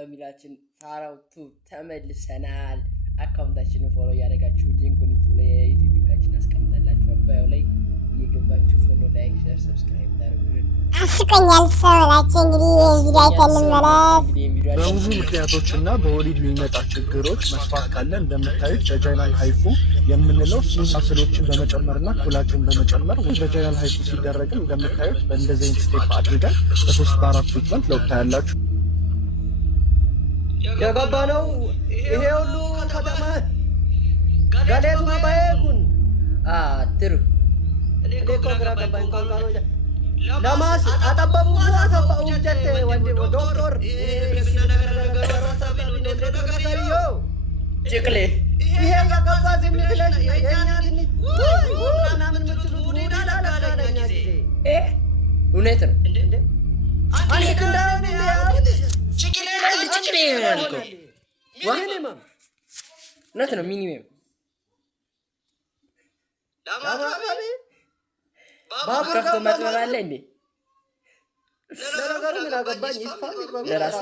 በሚላችን ፋራውቱ ተመልሰናል። አካውንታችንን ፎሎ ያደረጋችሁ ሊንኩን ዩቲዩብ ላይ የዩቲዩብ ሊንካችን አስቀምጠላችኋል። ባዮ ላይ እየገባችሁ ፎሎ፣ ላይክ፣ ሼር፣ ሰብስክራይብ ታደርጉልን። አስቀኛል ሰውላችሁ እንግዲህ ቪዲዮ አይተንመለስ በብዙ ምክንያቶችና በወሊድ የሚመጣ ችግሮች መስፋት ካለ እንደምታዩት ቫጃይናል ሃይፉ የምንለው ማስሎችን በመጨመርና ኩላችን በመጨመር ቫጃይናል ሃይፉ ሲደረግም እንደምታዩት በእንደዚህ አይነት ስቴፕ አድርገን በ3 በ4 ትሪትመንት ለውጥ ታያላችሁ። የገባ ነው ይሄ ሁሉ ከተማ ጋሌቱ ባይኩን አትሩ ለኮግራ ገባኝ ቆንቃኖ ለማስ አጠበቡ አሰፋው ጀቴ ወንድ ዶክተር ጭቅሌ ይሄ የገባ ዝም ብለሽ የኛ ትንሽ ምናምን ምትሉ ቡዲዳ ላላኛ ጊዜ እውነት ነው እንዴ አንዴ እንዳውም ጭቅሌ ያልከው እውነት ነው። ሚኒመም ከፍቶ መጥበብ አለ እንዴ? ለነገሩ ምን አገባኝ? ይስፋ ለራሷ